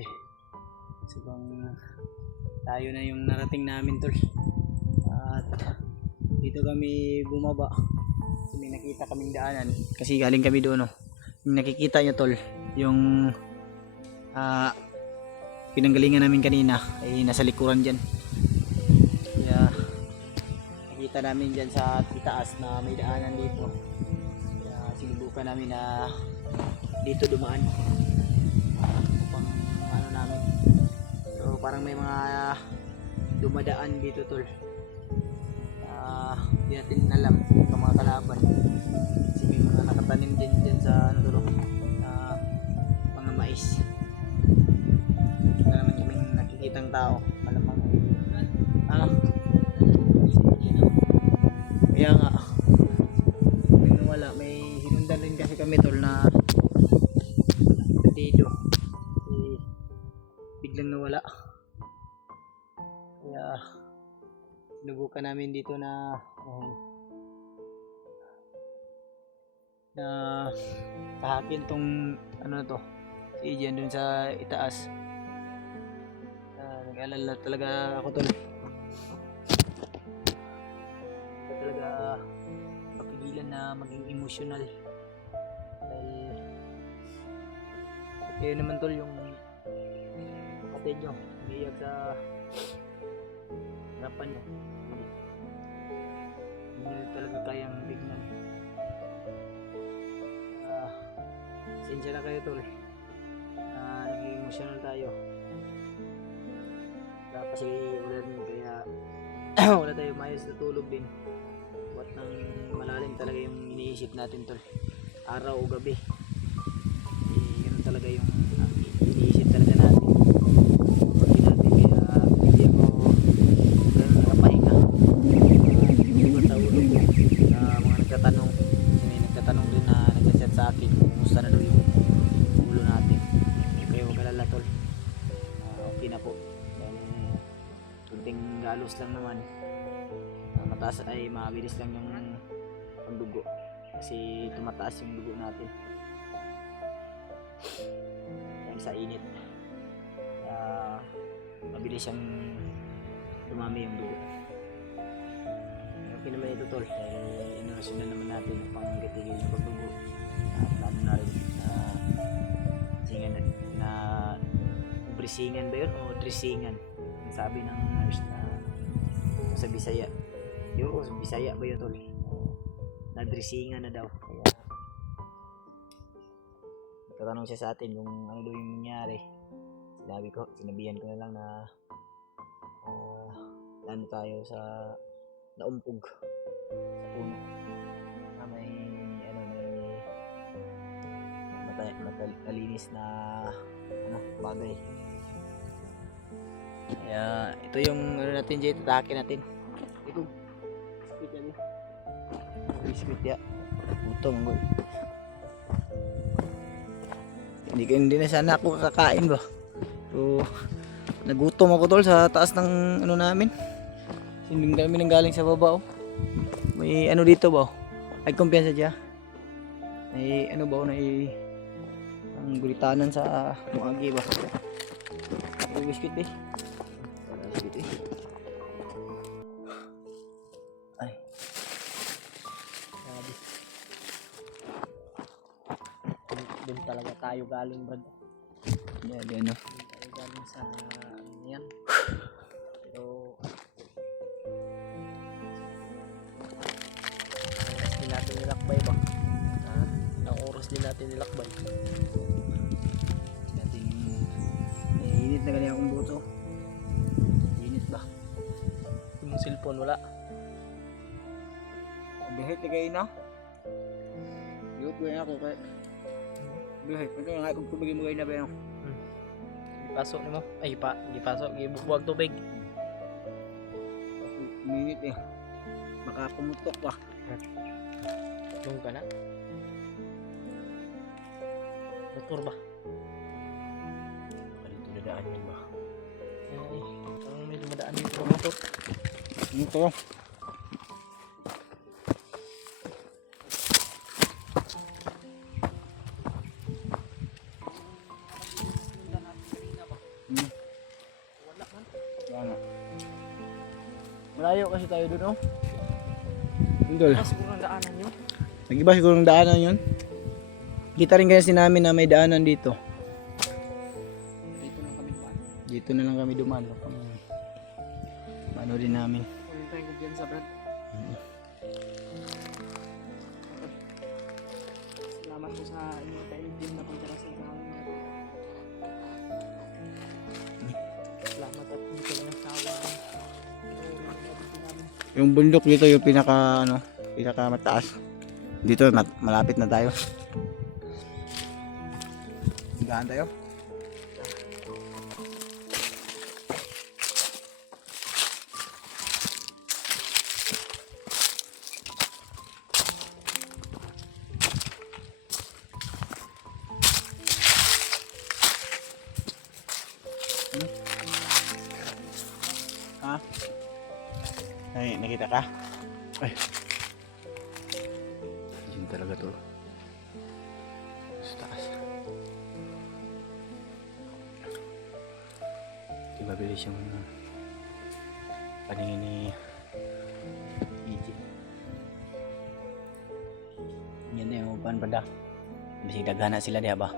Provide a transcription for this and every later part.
grabe. Sobrang tayo na yung narating namin tol. At dito kami bumaba. May nakita kaming daanan. Kasi galing kami doon. Oh. Yung nakikita nyo tol, yung pinanggalingan namin kanina ay nasa likuran dyan. Kaya nakita namin dyan sa itaas na may daanan dito. Kaya sinubukan namin na dito dumaan pang ano namin. So parang may mga dumadaan dito tol. Hindi natin alam kung mga kalaban. Kasi may mga nakatanim dyan sa ano tol, mga mais. Wala naman kaming nakikitang tao. Malamang kaya nga may hinundan rin kasi kami tol na dito biglang nawala. Kaya sinubukan namin dito na tahakin tong ano to si Ian dun sa itaas. Nag-alala talaga ako tol. Talaga papigilan na maging emotional dahil kayo naman tol yung kapatid nyo umiiyak sa harapan nyo. Hindi nyo talaga kayang bignan. Sensya na kayo tol naging emotional tayo kasi wala rin kaya wala tayo mayos na tulog din. Buat nang malalim talaga yung iniisip natin tol araw o gabi. Ganun talaga yung iniisip talaga natin pag natin. Kaya hindi ako ganun nakapahinga. Hindi ko sa ulo ko mga nagtatanong. May nagtatanong din na nagchat sa akin kumusta na daw yung ulo natin. Kaya huwag alala tol, okay na po. Kunting galos lang naman. Mataas ay mabilis lang yung pagdugo kasi tumataas yung dugo natin dahil sa init. Mabilis siyang dumami yung dugo. Okay naman ito tol dahil inurasyon na naman natin pang gitigil yung pagdugo at lalo na rin na brisingan ba yun o dressingan ang sabi ng nurse na sa Bisaya. Yung sa Bisaya ba yun tol? Na-dressingan na daw. Kaya nagtatanong siya sa atin kung ano daw yung nangyari. Sinabihan ko na lang na ano tayo sa naumpog sa puno na may matalinis na bagay. Kaya ito yung ano natin dyan, tatakin natin. Ito biskuit yan. Biskuit ya. Utong boy. Hindi na sana ako kakain ba. So nagutom ako tol sa taas ng ano namin. Hindi kami nanggaling sa baba oh. May ano dito ba? Ay kumpiyansa dyan. May ano ba ang gulitanan sa muagi ba. Ito biskuit eh. Ay. Grabe. Doon talaga tayo galing brad. Yan ano. Tayo galing sa yan. Pero oras din natin nilakbay ba? Ang oras din natin nilakbay. Init na ganyan akong buto. Init ba? Yung cellphone wala. Bihit na kayo na. Yung ko yan ako kaya. Bihit. Ito nga kung tubig mo kayo na ba yan. Ipasok mo. Ay ipasok. Ibubuwag tubig. Init eh. Baka pumutok pa. Lung ka na. Motor ba? Daan yan ba? Ay, parang may dumadaan dito motor. Ito. Malayo kasi tayo dun, oh. Tol. Mas siguro ang daanan yun. Nag-iba siguro ng daanan yun. Kita rin kasi namin na may daanan dito. Dito lang kami dumaan. Dito na lang kami dumaan. Ano din namin. Kunin tayo kumpiyansa, Brad. Salamat po sa inyong kaintin na pagdarasan sa amin. Salamat at hindi kayo nagsawa. Yung bundok dito yung pinaka mataas. Dito malapit na tayo. Higaan tayo. Ha? Nakita ka? Ay. Yun talaga to. Sa taas. Diba bilis yung paningin ni EJ. Yan na yung upan banda. Bisig daghana sila diha ba?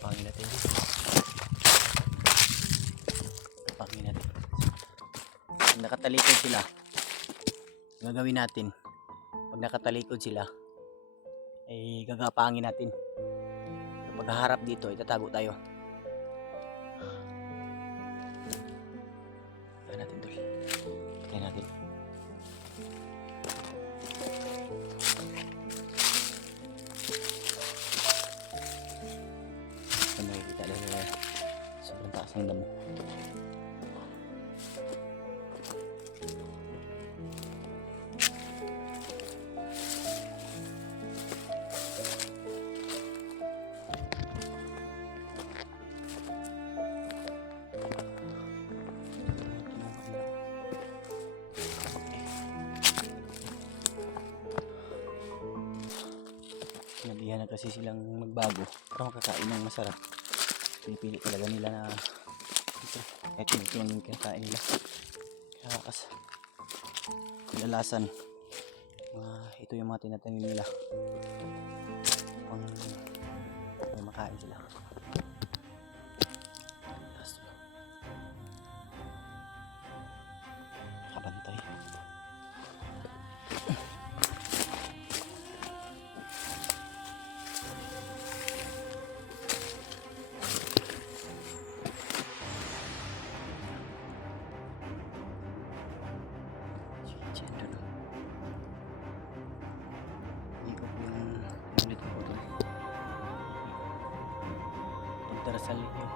Pangin natin dito. Pangin natin. Pag nakatalikod sila, gagawin natin. Pag nakatalikod sila, ay gagapangin natin. Kapag harap dito, itatago tayo. Kaya natin tol. Kaya natin. Ito makikita lang nila. Sobrang taas ng damo. Nabihan na kasi silang magbago para makakain ng masarap. Pinipili talaga nila na ito, kahit ito yung kinakain nila. Kaya kasi kalalasan, ito yung mga tinatanim nila pang makain sila. Kabantay. Pagdarasal ninyo,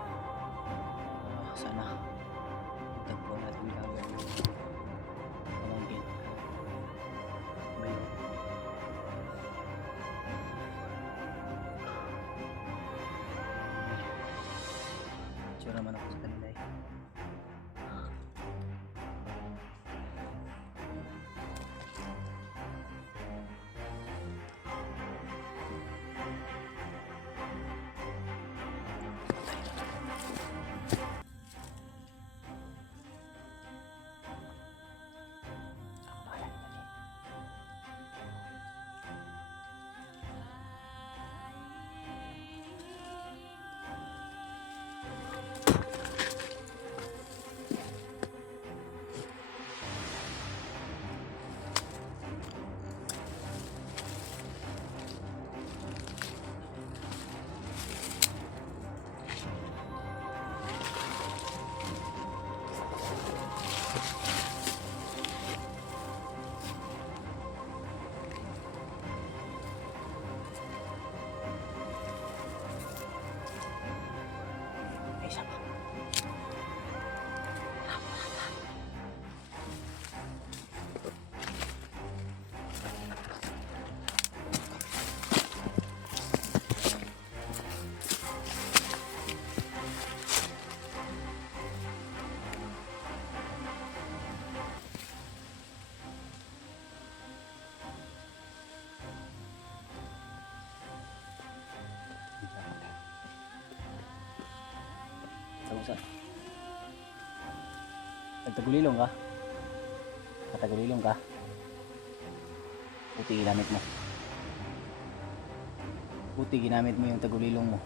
sana tagpo natin kagad yung pamangkin. Bayo. Tsura man ako sa kanila eh. sa nagtagulilong ka? Katagulilong ka? Buti ginamit mo. Buti ginamit mo yung tagulilong mo.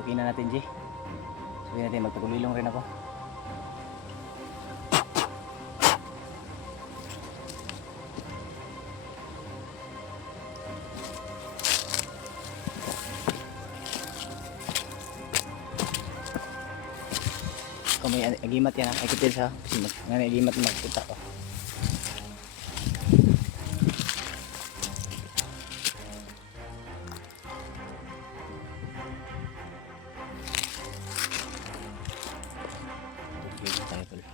Sabihin na natin, G. Sabihin natin, magtagulilong rin ako. Kung may agimat yan, ay kitil sa pisimot. Ngayon agimat na makikita ko. Dito tayo tuloy.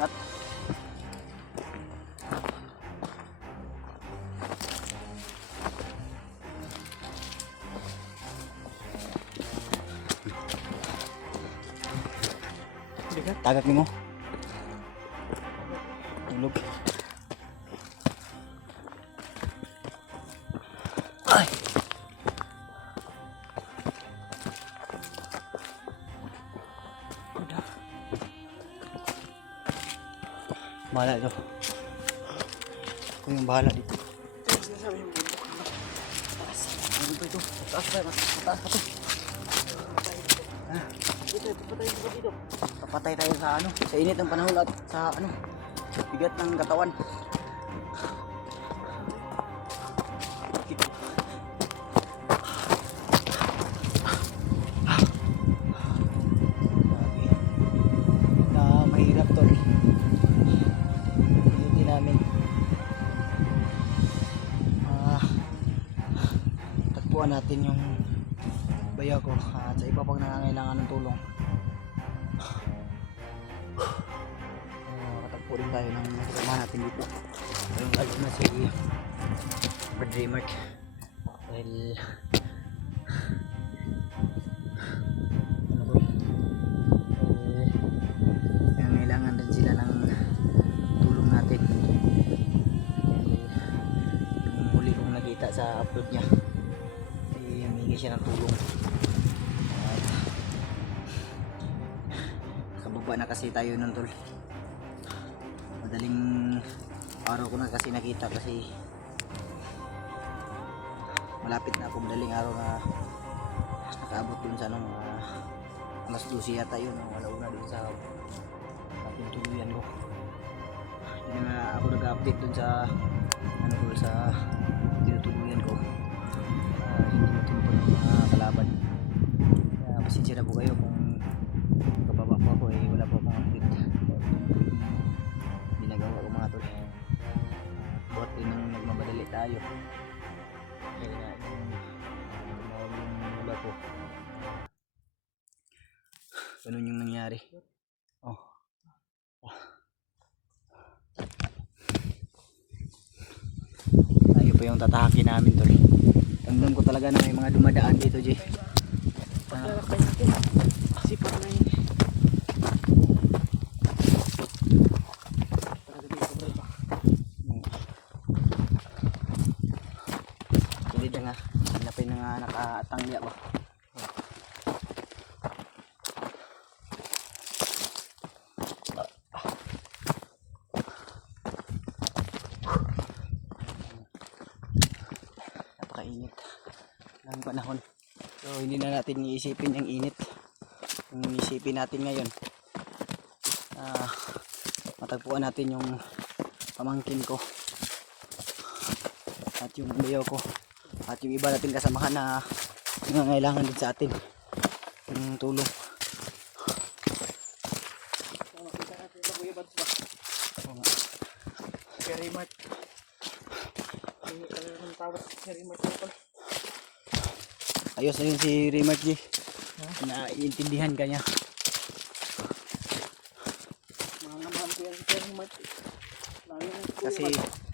What? Tagak ni mo. Tulog. Ay. Bahala ito. Ako yung bahala dito. Sinasabi mo, taas. Ano ba ito? Taas pa, mas mataas pa ito. Dito. Papatay tayo sa ano, sa init ng panahon at sa ano, bigat ng katawan. Mahirap to. Hindi namin tagpuan natin yung bayaw ko at sa iba pang nangangailangan ng tulong. Katagpo rin tayo ng kasama natin dito. Yung lalo na si Padre Mark dahil nangangailangan din sila ng tulong natin. Yung huli kong nakita sa upload niya ay humingi siya ng tulong. Kababa na kasi tayo nun, tol. Madaling araw ko na kasi nakita kasi malapit na ako, madaling araw na nakaabot dun sa ano, alas 12 yata yun, alauna dun sa ating tuluyan ko. Hindi na ako nag-update dun sa ano ko, sa tinutuluyan ko. Hindi matulog ng mga kalaban. Pasensya na po kayo kung kababa po ako, wala po akong update. Ginagawa ko mga tol. Buhat din nang nagmamadali tayo. Kaya nga yung wala po. Ganun yung nangyari. Oh. Tayo po yung tatahakin namin tol. Tandem ko talaga na may mga dumadaan dito, Jay. Sipag na yun. Hindi na nga. Hanapin na nga nakatangli ako. Napakainit ng panahon. So hindi na natin iisipin yung init. Yung isipin natin ngayon, matagpuan natin yung pamangkin ko at yung bayaw ko At yung iba nating kasamahan na nangangailangan din sa atin ng tulong. Makita natin sa Kuya Bads ba? Oo nga. Kaya Mart. Hindi talaga ng tawad si Mart na pala. Ayos na yun si Remark G. Naiintindihan ka niya. Mga namahan ko yan si Mart. Lalo yung Kuya Kasi Bads.